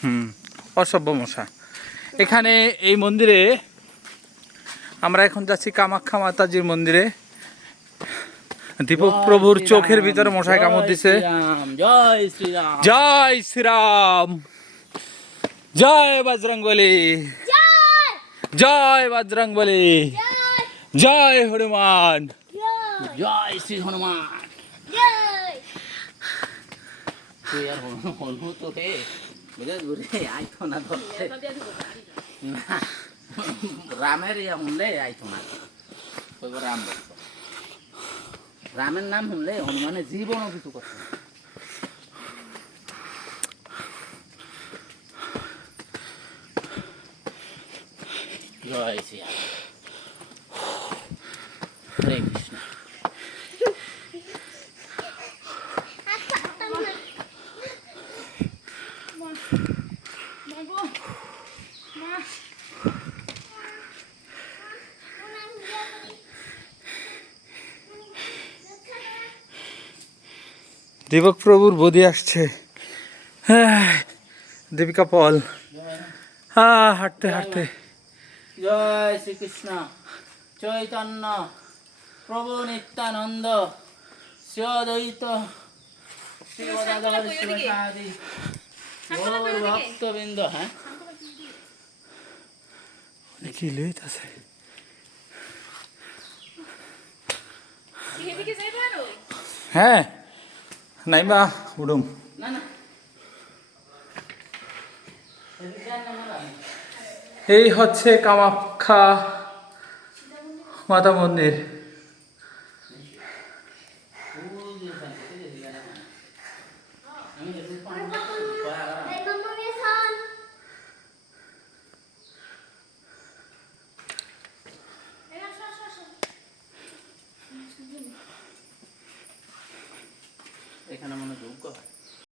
হুম অসভ্য মশা। এখানে এই মন্দিরে আমরা এখন যাচ্ছি কামাখ্যা মাতাজির মন্দিরে। দীপক প্রভুর চোখের ভিতরে মশায় কামড় দিছে। জয় শ্রীরাম। জয় শ্রীরাম। জয় বজরং বলি জয় বজরং বলি জয় হনুমান। জয়। শ্রী হনুমান। তুই আর হনু তো হে। বুঝে ঘুরে আইতো না ধরতে রামের ইয়া শুনলে আইতো না। কইব রাম ভক্ত রামের নাম শুনলে হনুমানের জীবনও কিছু করছে জয় শ্রী কৃষ্ণ। দীপক প্রভুর বদি আসছে। হ্যাঁ, দীপিকা পল। হ্যাঁ হাঁটতে হাঁটতে। জয় শ্রীকৃষ্ণ। চৈতন্য প্রভু নিত্যানন্দ শ্রীদ্বৈত ভক্তবৃন্দ হ্যাঁ। কি লেট আছে। হ্যাঁ। নাইমা উডুম। এই হচ্ছে কামাখ্যা মাতা মন্দির এখানে মনে যোগ্য হয়।